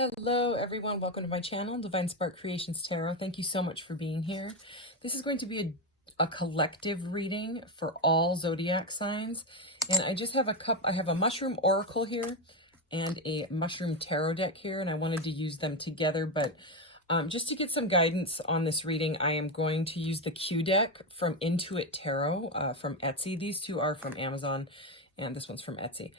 Hello everyone, welcome to my channel, Divine Spark Creations Tarot. Thank you so much for being here. This is going to be a collective reading for all zodiac signs. And I just have I have a mushroom oracle here and a mushroom tarot deck here, and I wanted to use them together, but just to get some guidance on this reading, I am going to use the Q deck from Intuit Tarot from Etsy. These two are from Amazon and this one's from Etsy.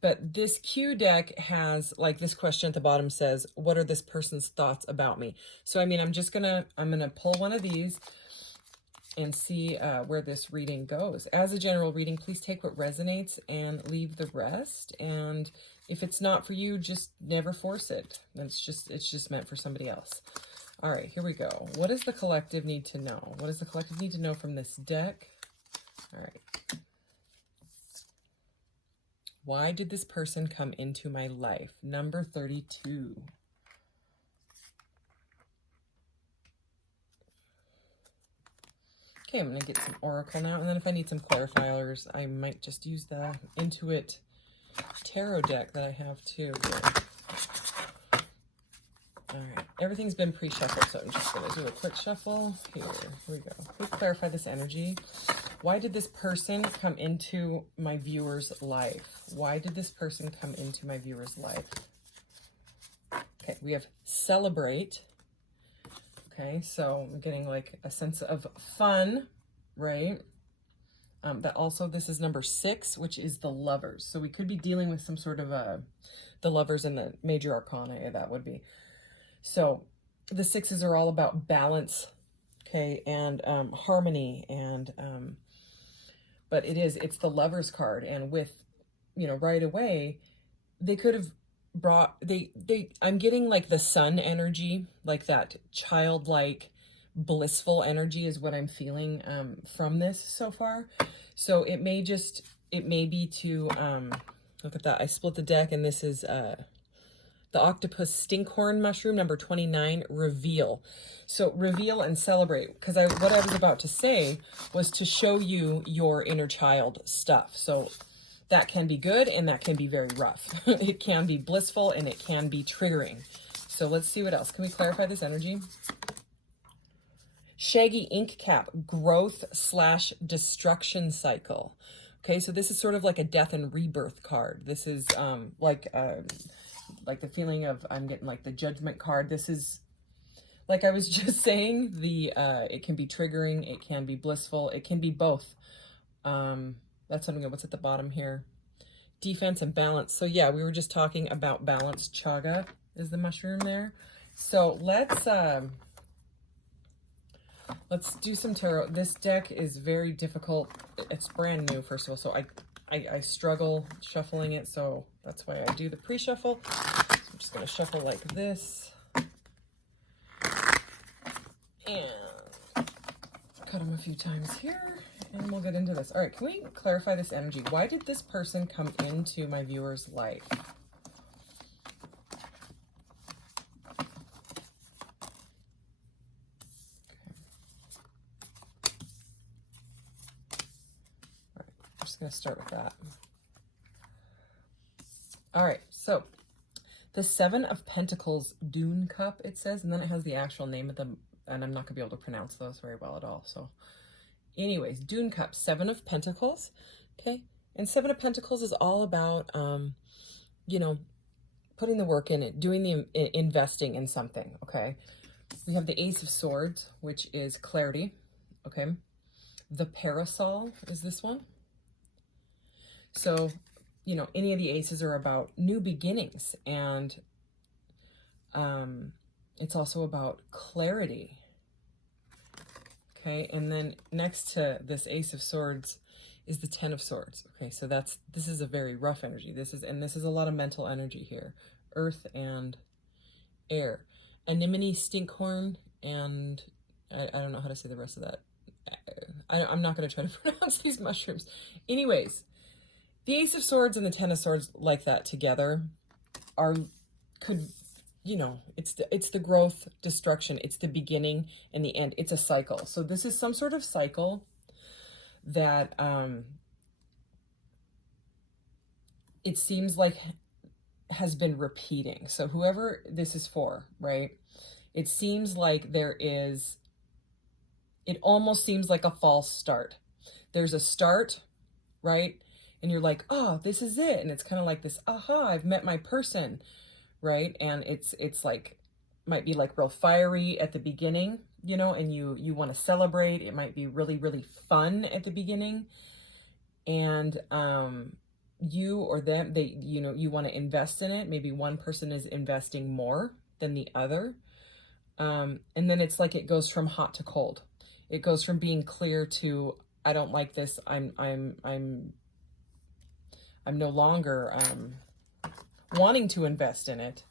But this Q deck has, like, this question at the bottom says, what are this person's thoughts about me? So, I mean, I'm gonna pull one of these and see where this reading goes. As a general reading, please take what resonates and leave the rest. And if it's not for you, just never force it. It's just meant for somebody else. All right, here we go. What does the collective need to know? What does the collective need to know from this deck? All right. Why did this person come into my life? Number 32. Okay, I'm going to get some oracle now, and then if I need some clarifiers, I might just use the Intuit Tarot deck that I have too. All right, everything's been pre-shuffled, so I'm just going to do a quick shuffle. Here we go. Please clarify this energy. Why did this person come into my viewer's life? Why did this person come into my viewer's life? Okay, we have celebrate. Okay, so I'm getting like a sense of fun, right? But also this is number 6, which is the lovers. So we could be dealing with some sort of the lovers in the major arcana, that would be. So the 6s are all about balance, okay, and harmony, and but it's the lovers card, and with, you know, right away they could have brought I'm getting like the sun energy, like that childlike blissful energy is what I'm feeling from this so far. So it may be to look at that, I split the deck, and this is the octopus stinkhorn mushroom, number 29, reveal. So reveal and celebrate, because what I was about to say was to show you your inner child stuff. So that can be good and that can be very rough. It can be blissful and it can be triggering. So let's see what else. Can we clarify this energy? Shaggy ink cap, growth / destruction cycle. Okay, so this is sort of like a death and rebirth card. This is like the feeling of, I'm getting like the judgment card. This is, like I was just saying, it can be triggering, it can be blissful, it can be both. That's something. What's at the bottom here? Defense and balance. So yeah, we were just talking about balance. Chaga is the mushroom there. So let's do some tarot. This deck is very difficult. It's brand new, first of all, so I struggle shuffling it, so that's why I do the pre-shuffle. So I'm just going to shuffle like this. And cut them a few times here, and we'll get into this. All right, can we clarify this energy? Why did this person come into my viewer's life? Going to start with that. All right, so the 7 of Pentacles Dune Cup, it says, and then it has the actual name of them, and I'm not going to be able to pronounce those very well at all. So anyways, Dune Cup, 7 of Pentacles, okay? And 7 of Pentacles is all about, you know, putting the work in it, doing the investing in something, okay? We have the Ace of Swords, which is clarity, okay? The Parasol is this one. So, you know, any of the aces are about new beginnings, and it's also about clarity. Okay, and then next to this Ace of Swords is the 10 of Swords. Okay, so this is a very rough energy. This is a lot of mental energy here. Earth and air. Anemone, stinkhorn, and I don't know how to say the rest of that. I'm not going to try to pronounce these mushrooms. Anyways, the Ace of Swords and the 10 of Swords, like that together, you know, it's the growth, destruction, it's the beginning and the end. It's a cycle. So this is some sort of cycle that it seems like has been repeating. So whoever this is for, right? It seems like it almost seems like a false start. There's a start, right? And you're like, oh, this is it. And it's kind of like this, aha, I've met my person, right? And it's like, might be like real fiery at the beginning, you know, and you want to celebrate. It might be really, really fun at the beginning. And you or them, they, you know, you want to invest in it. Maybe one person is investing more than the other. And then it's like it goes from hot to cold. It goes from being clear to, I don't like this. I'm no longer wanting to invest in it.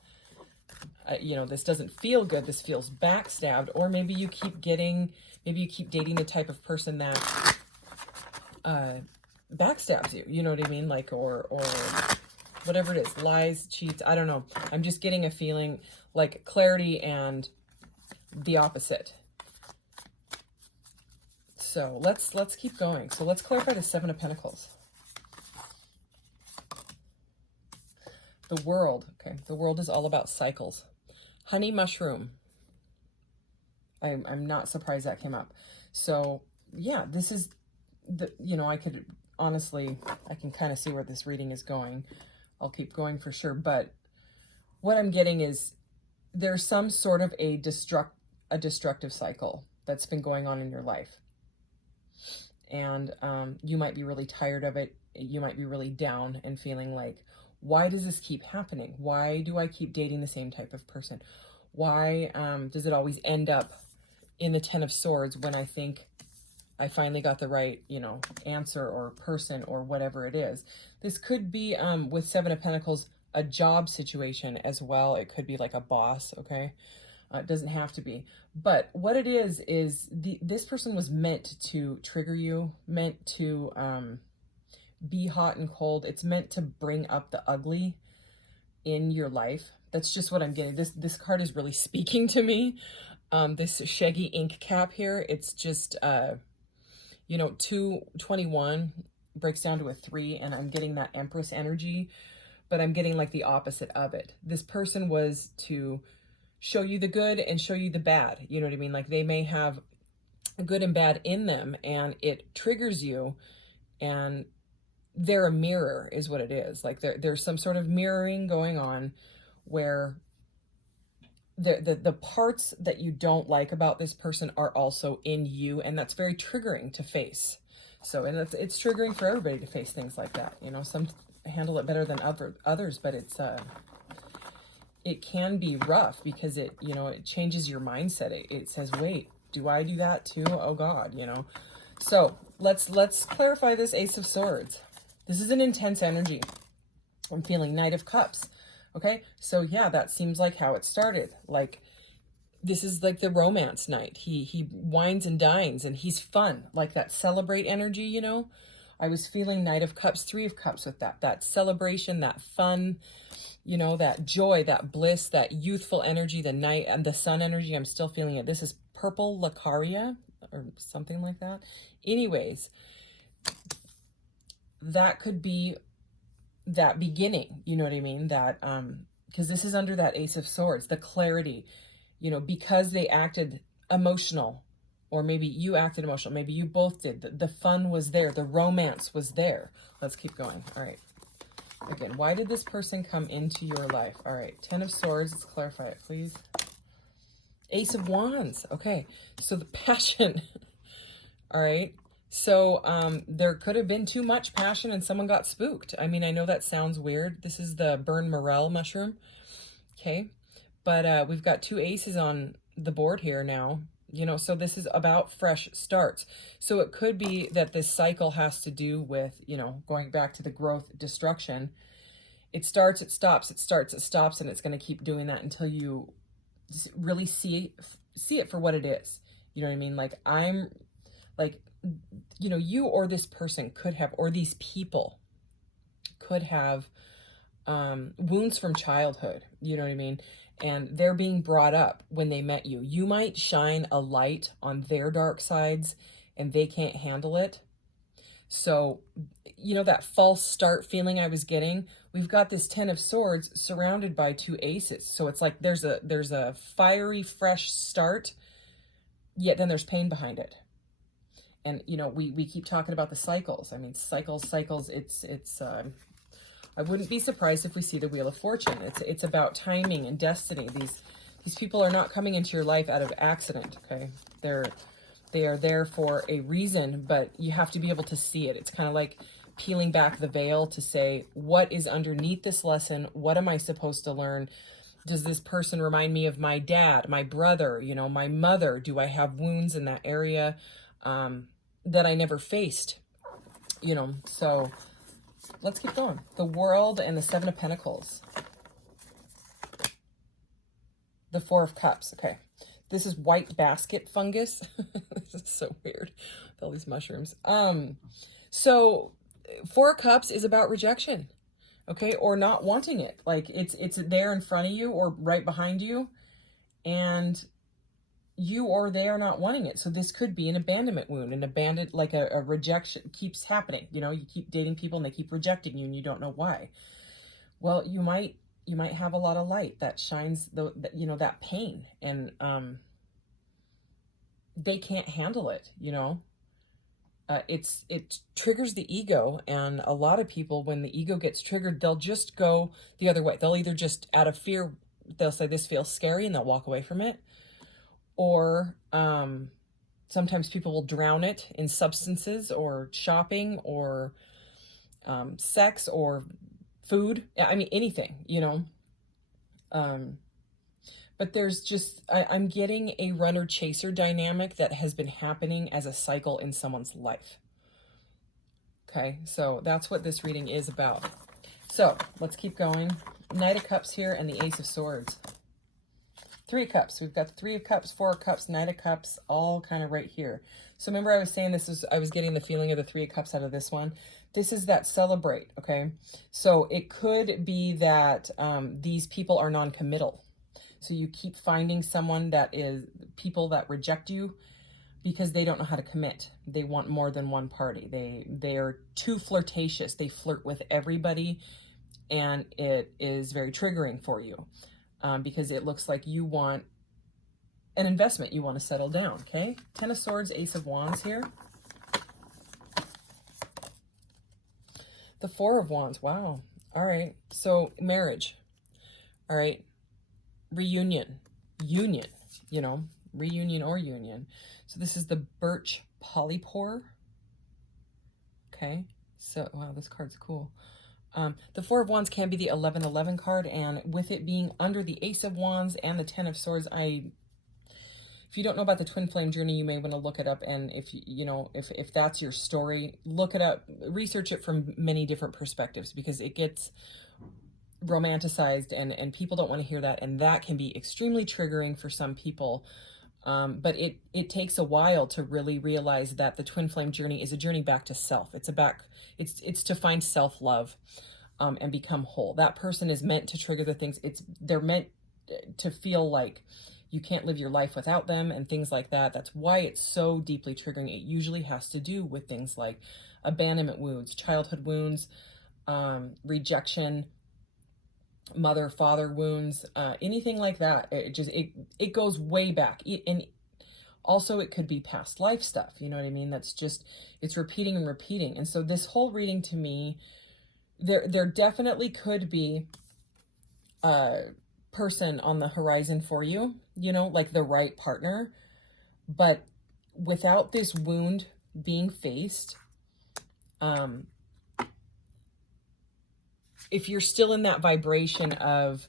You know, this doesn't feel good. This feels backstabbed. Or maybe you keep dating the type of person that backstabs you. You know what I mean? Like, or whatever it is, lies, cheats. I don't know. I'm just getting a feeling like clarity and the opposite. So let's keep going. So let's clarify the Seven of Pentacles. The world, okay. The world is all about cycles. Honey mushroom. I'm not surprised that came up. So yeah, this is the, you know, I could honestly, I can kind of see where this reading is going. I'll keep going for sure. But what I'm getting is there's some sort of a destructive cycle that's been going on in your life. And you might be really tired of it. You might be really down and feeling like, why does this keep happening? Why do I keep dating the same type of person? Why does it always end up in the Ten of Swords when I think I finally got the right, you know, answer or person or whatever it is? This could be with Seven of Pentacles, a job situation as well. It could be like a boss, okay? It doesn't have to be. But what it is this person was meant to trigger you, meant to be hot and cold. It's meant to bring up the ugly in your life. That's just what I'm getting. This card is really speaking to me. This shaggy ink cap here, it's just, you know, 221 breaks down to a 3, and I'm getting that Empress energy, but I'm getting like the opposite of it. This person was to show you the good and show you the bad. You know what I mean? Like they may have good and bad in them, and it triggers you, and they're a mirror is what it is. Like there's some sort of mirroring going on where the parts that you don't like about this person are also in you, and that's very triggering to face. So, and it's triggering for everybody to face things like that. You know, some handle it better than others, but it can be rough because it, you know, it changes your mindset. It says, wait, do I do that too? Oh God, you know. So let's clarify this Ace of Swords. This is an intense energy. I'm feeling Knight of Cups. Okay, so yeah, that seems like how it started. Like, this is like the romance night. He wines and dines, and he's fun. Like that celebrate energy, you know? I was feeling Knight of Cups, Three of Cups with that celebration, that fun, you know, that joy, that bliss, that youthful energy, the night and the sun energy. I'm still feeling it. This is purple Lacaria or something like that. Anyways, that could be that beginning, you know what I mean? That, because this is under that Ace of Swords, the clarity, you know, because they acted emotional, or maybe you acted emotional, maybe you both did. The fun was there, the romance was there. Let's keep going. All right. Again, why did this person come into your life? All right, Ten of Swords, let's clarify it, please. Ace of Wands, okay. So the passion, all right. So there could have been too much passion and someone got spooked. I mean, I know that sounds weird. This is the burn morel mushroom. Okay. But we've got 2 aces on the board here now. You know, so this is about fresh starts. So it could be that this cycle has to do with, you know, going back to the growth destruction. It starts, it stops, it starts, it stops, and it's going to keep doing that until you really see it for what it is. You know what I mean? Like, I'm like, you know, you or this person could have, or these people could have wounds from childhood, you know what I mean? And they're being brought up when they met you. You might shine a light on their dark sides and they can't handle it. So, you know, that false start feeling I was getting, we've got this 10 of Swords surrounded by 2 aces. So it's like there's a fiery, fresh start, yet then there's pain behind it. And, you know, we keep talking about the cycles. I mean, cycles, I wouldn't be surprised if we see the Wheel of Fortune. It's about timing and destiny. These people are not coming into your life out of accident, okay? They are there for a reason, but you have to be able to see it. It's kind of like peeling back the veil to say, what is underneath this lesson? What am I supposed to learn? Does this person remind me of my dad, my brother, you know, my mother? Do I have wounds in that area that I never faced? You know, so let's keep going. The World and the Seven of Pentacles. The Four of Cups, okay. This is white basket fungus. This is so weird with all these mushrooms. So Four of Cups is about rejection, okay, or not wanting it. Like it's there in front of you or right behind you, and you or they are not wanting it. So this could be an abandonment wound, like a rejection keeps happening. You know, you keep dating people and they keep rejecting you and you don't know why. Well, you might have a lot of light that shines you know, that pain, and they can't handle it, you know. It triggers the ego, and a lot of people, when the ego gets triggered, they'll just go the other way. They'll either just, out of fear, they'll say this feels scary and they'll walk away from it, or sometimes people will drown it in substances or shopping or sex or food. I mean, anything, you know. But there's just, I'm getting a runner-chaser dynamic that has been happening as a cycle in someone's life. Okay, so that's what this reading is about. So let's keep going. Knight of Cups here and the Ace of Swords. Three of Cups. We've got the Three of Cups, Four of Cups, Knight of Cups, all kind of right here. So remember I was saying I was getting the feeling of the Three of Cups out of this one. This is that celebrate, okay? So it could be that these people are non-committal. So you keep finding someone people that reject you because they don't know how to commit. They want more than one party. They are too flirtatious. They flirt with everybody, and it is very triggering for you because it looks like you want an investment. You want to settle down, okay? Ten of Swords, Ace of Wands here. The Four of Wands, wow. All right, so marriage, all right. Reunion, union, you know, reunion or union. So this is the Birch Polypore. Okay, so, wow, this card's cool. The Four of Wands can be the 11-11 card, and with it being under the Ace of Wands and the Ten of Swords, if you don't know about the twin flame journey, you may want to look it up, and if that's your story, look it up, research it from many different perspectives, because it gets romanticized and people don't want to hear that, and that can be extremely triggering for some people. But it takes a while to really realize that the twin flame journey is a journey back to self. It's to find self-love and become whole. That person is meant to trigger the things. They're meant to feel like you can't live your life without them and things like that. That's why it's so deeply triggering. It usually has to do with things like abandonment wounds, childhood wounds, rejection, mother father wounds, anything like that. It goes way back. And also it could be past life stuff, you know what I mean? That's just, it's repeating and repeating. And so this whole reading, to me, there definitely could be a person on the horizon for you, you know, like the right partner, but without this wound being faced, if you're still in that vibration of,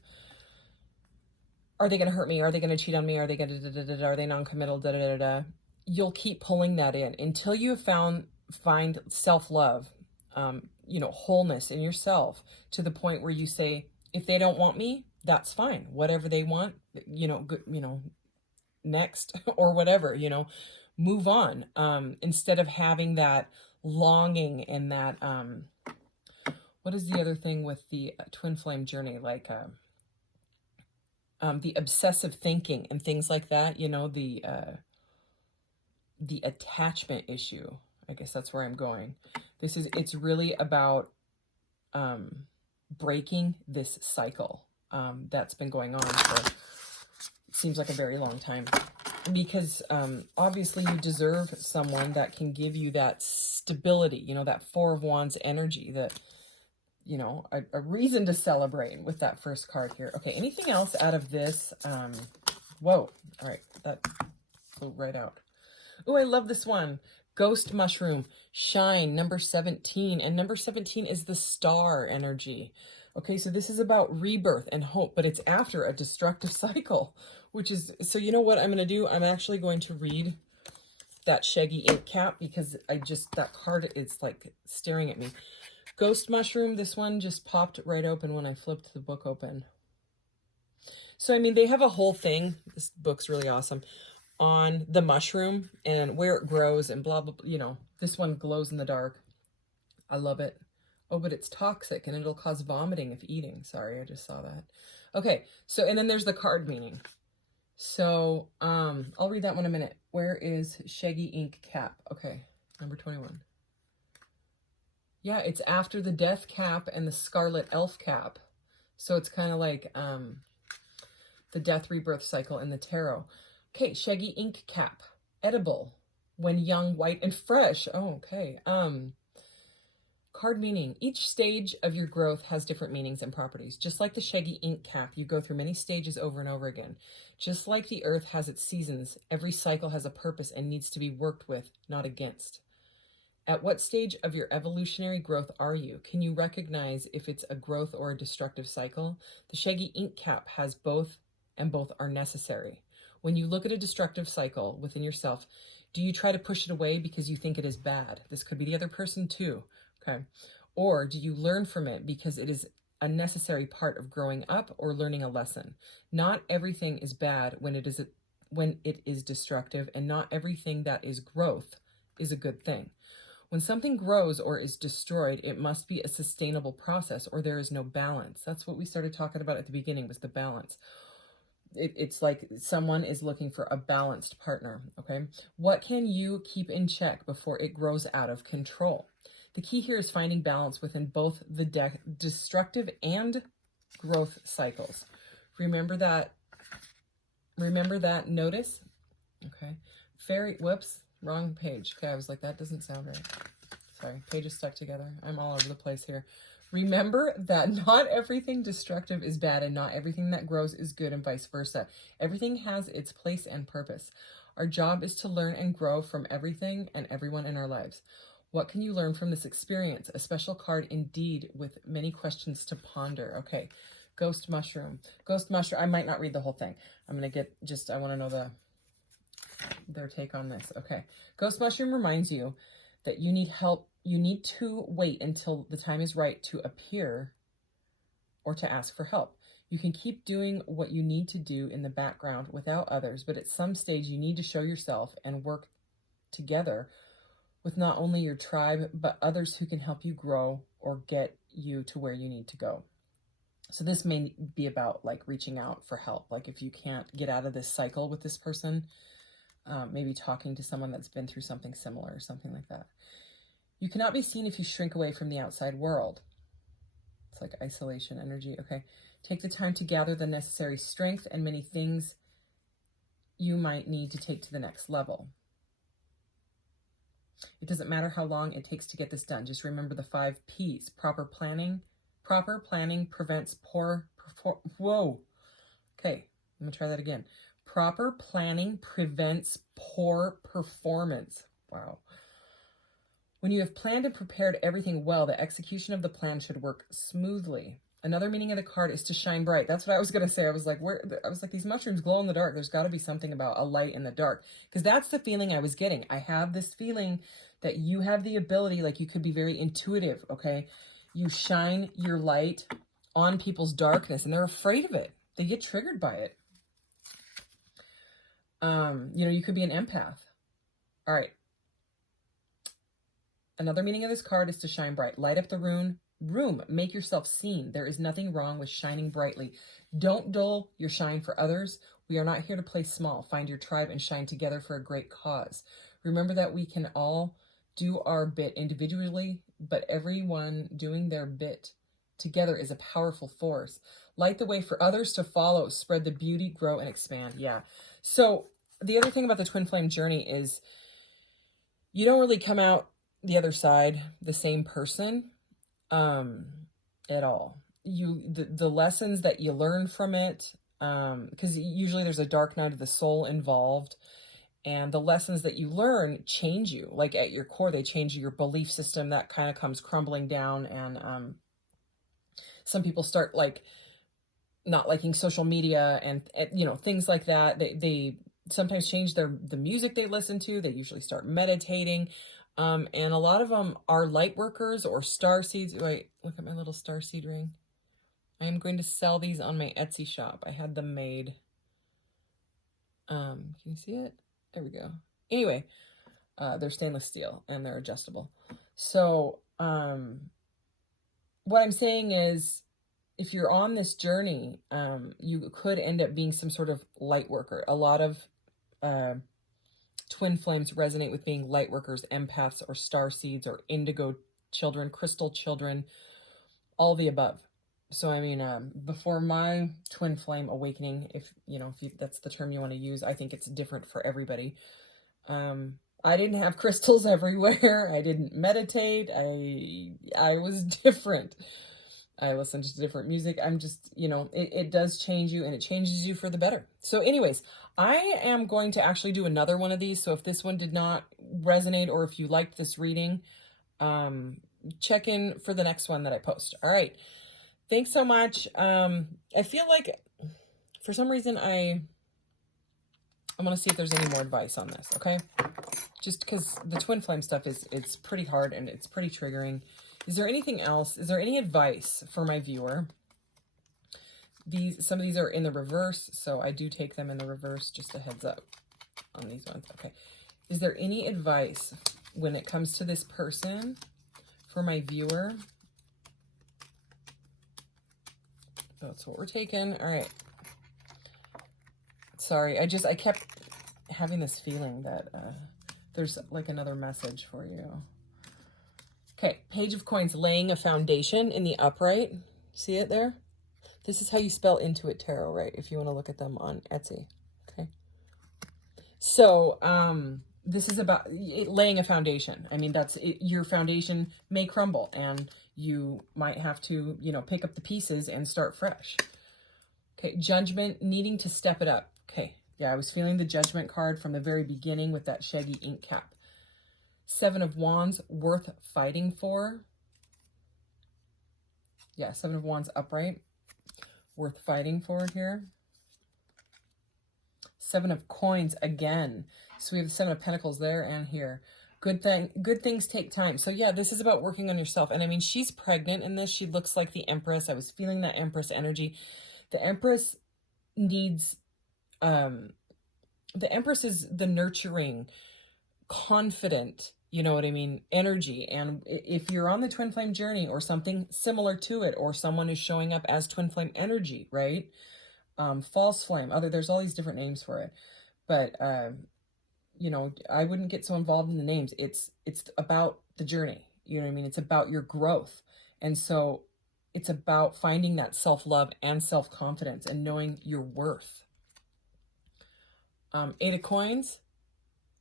are they going to hurt me? Are they going to cheat on me? Are they going to, are they non-committal? You'll keep pulling that in until you find self-love, you know, wholeness in yourself, to the point where you say, if they don't want me, that's fine. Whatever they want, you know, good, you know, next or whatever, you know, move on. Instead of having that longing and that, what is the other thing with the twin flame journey? Like the obsessive thinking and things like that, you know, the attachment issue. I guess that's where I'm going. It's really about breaking this cycle that's been going on for, it seems like a very long time. Because obviously you deserve someone that can give you that stability, you know, that Four of Wands energy, that, you know, a reason to celebrate with that first card here. Okay, anything else out of this? Whoa, all right, that flew right out. Oh, I love this one. Ghost Mushroom, Shine, number 17. And number 17 is the star energy. Okay, so this is about rebirth and hope, but it's after a destructive cycle, which is, so you know what I'm going to do? I'm actually going to read that Shaggy ink cap because that card is like staring at me. Ghost Mushroom, this one just popped right open when I flipped the book open. So, I mean, they have a whole thing. This book's really awesome on the mushroom and where it grows and blah, blah, blah. You know, this one glows in the dark. I love it. Oh, but it's toxic and it'll cause vomiting if eating. Sorry, I just saw that. Okay, so, and then there's the card meaning. So, I'll read that one in a minute. Where is Shaggy ink cap? Okay, number 21. Yeah, it's after the death cap and the scarlet elf cap. So it's kind of like the death rebirth cycle in the tarot. Okay, Shaggy ink cap, edible, when young, white, and fresh. Oh, okay. Card meaning. Each stage of your growth has different meanings and properties. Just like the Shaggy ink cap, you go through many stages over and over again. Just like the earth has its seasons, every cycle has a purpose and needs to be worked with, not against. At what stage of your evolutionary growth are you? Can you recognize if it's a growth or a destructive cycle? The Shaggy ink cap has both, and both are necessary. When you look at a destructive cycle within yourself, do you try to push it away because you think it is bad? This could be the other person too, okay? Or do you learn from it because it is a necessary part of growing up or learning a lesson? Not everything is bad when it is destructive, and not everything that is growth is a good thing. When something grows or is destroyed, it must be a sustainable process or there is no balance. That's what we started talking about at the beginning, was the balance. It's like someone is looking for a balanced partner, okay? What can you keep in check before it grows out of control? The key here is finding balance within both the destructive and growth cycles. Remember that notice? Okay. Whoops, wrong page. Okay, I was like, that doesn't sound right. Sorry, pages stuck together. I'm all over the place here. Remember that not everything destructive is bad and not everything that grows is good and vice versa. Everything has its place and purpose. Our job is to learn and grow from everything and everyone in our lives. What can you learn from this experience? A special card indeed with many questions to ponder. Okay, Ghost Mushroom. Ghost Mushroom, I might not read the whole thing. I'm going to get I want to know their take on this. Okay, Ghost Mushroom reminds you that you need help. You need to wait until the time is right to appear or to ask for help. You can keep doing what you need to do in the background without others, but at some stage you need to show yourself and work together with not only your tribe, but others who can help you grow or get you to where you need to go. So this may be about like reaching out for help. Like if you can't get out of this cycle with this person, maybe talking to someone that's been through something similar or something like that. You cannot be seen if you shrink away from the outside world. It's like isolation energy. Okay. Take the time to gather the necessary strength and many things you might need to take to the next level. It doesn't matter how long it takes to get this done. Just remember the 5 P's. Proper planning prevents whoa. Okay. I'm going to try that again. Proper planning prevents poor performance. Wow. When you have planned and prepared everything well, the execution of the plan should work smoothly. Another meaning of the card is to shine bright. That's what I was going to say. I was like, these mushrooms glow in the dark. There's got to be something about a light in the dark. Because that's the feeling I was getting. I have this feeling that you have the ability, like you could be very intuitive, okay? You shine your light on people's darkness and they're afraid of it. They get triggered by it. You could be an empath. All right. Another meaning of this card is to shine bright. Light up the room. Make yourself seen. There is nothing wrong with shining brightly. Don't dull your shine for others. We are not here to play small. Find your tribe and shine together for a great cause. Remember that we can all do our bit individually, but everyone doing their bit together is a powerful force. Light the way for others to follow, spread the beauty, grow, and expand. Yeah. So the other thing about the twin flame journey is you don't really come out the other side the same person at all. The lessons that you learn from it, because usually there's a dark night of the soul involved, and the lessons that you learn change you. Like at your core, they change your belief system. That kind of comes crumbling down, and some people start like not liking social media and things like that. They sometimes change the music they listen to. They usually start meditating. And a lot of them are light workers or star seeds. Wait, look at my little star seed ring. I am going to sell these on my Etsy shop. I had them made. Can you see it? There we go. Anyway, they're stainless steel and they're adjustable. So what I'm saying is, if you're on this journey, you could end up being some sort of light worker. A lot of twin flames resonate with being light workers, empaths, or star seeds, or indigo children, crystal children, all the above. So, I mean, before my twin flame awakening, if that's the term you want to use, I think it's different for everybody. I didn't have crystals everywhere. I didn't meditate. I was different. I listened to different music. I'm just, it does change you, and it changes you for the better. So anyways, I am going to actually do another one of these. So if this one did not resonate, or if you liked this reading, check in for the next one that I post. All right. Thanks so much. I feel like for some reason I want to see if there's any more advice on this. Okay. Just because the twin flame stuff it's pretty hard and it's pretty triggering. Is there anything else? Is there any advice for my viewer? Some of these are in the reverse, so I do take them in the reverse, just a heads up on these ones. Okay. Is there any advice when it comes to this person for my viewer? That's what we're taking. All right. Sorry, I kept having this feeling that there's like another message for you. Okay, Page of Coins, laying a foundation in the upright. See it there? This is how you spell Intuit Tarot, right? If you want to look at them on Etsy. Okay. So, this is about laying a foundation. I mean, that's it, your foundation may crumble and you might have to, pick up the pieces and start fresh. Okay, Judgment, needing to step it up. Okay, yeah, I was feeling the Judgment card from the very beginning with that shaggy ink cap. 7 of Wands, worth fighting for. Yeah, 7 of Wands upright, worth fighting for here. 7 of Coins again. So we have the 7 of Pentacles there and here. Good things take time. So yeah, this is about working on yourself. And I mean, she's pregnant in this. She looks like the Empress. I was feeling that Empress energy. The Empress needs, the Empress is the nurturing, confident, energy. And if you're on the twin flame journey or something similar to it, or someone is showing up as twin flame energy, right? False flame, there's all these different names for it. But, I wouldn't get so involved in the names. It's about the journey. You know what I mean? It's about your growth. And so it's about finding that self-love and self-confidence and knowing your worth. 8 of Coins,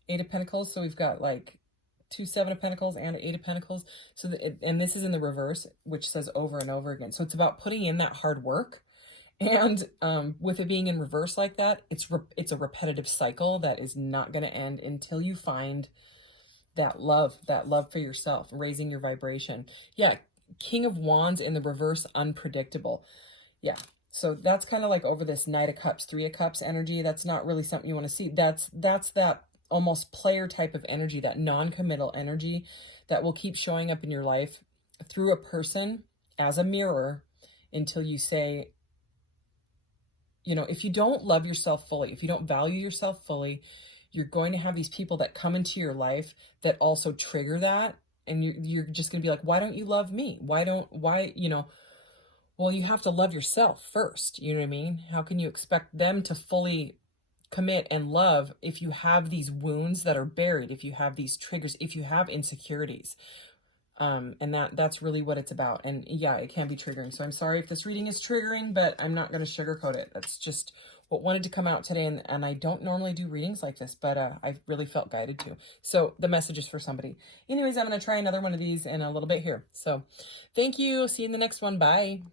8 of Pentacles. So we've got like 2 7 of Pentacles and 8 of Pentacles. So and this is in the reverse, which says over and over again. So it's about putting in that hard work. And with it being in reverse like that, it's a repetitive cycle that is not going to end until you find that love for yourself, raising your vibration. Yeah, King of Wands in the reverse, unpredictable. Yeah, so that's kind of like over this Knight of Cups, 3 of Cups energy. That's not really something you want to see. That's that almost player type of energy, that non-committal energy that will keep showing up in your life through a person as a mirror until you say, if you don't love yourself fully, if you don't value yourself fully, you're going to have these people that come into your life that also trigger that. And you're just going to be like, why don't you love me? Well, you have to love yourself first. You know what I mean? How can you expect them to fully commit and love if you have these wounds that are buried, if you have these triggers, if you have insecurities. And that's really what it's about. And yeah, it can be triggering. So I'm sorry if this reading is triggering, but I'm not going to sugarcoat it. That's just what wanted to come out today. And I don't normally do readings like this, but I really felt guided to. So the message is for somebody. Anyways, I'm going to try another one of these in a little bit here. So thank you. See you in the next one. Bye.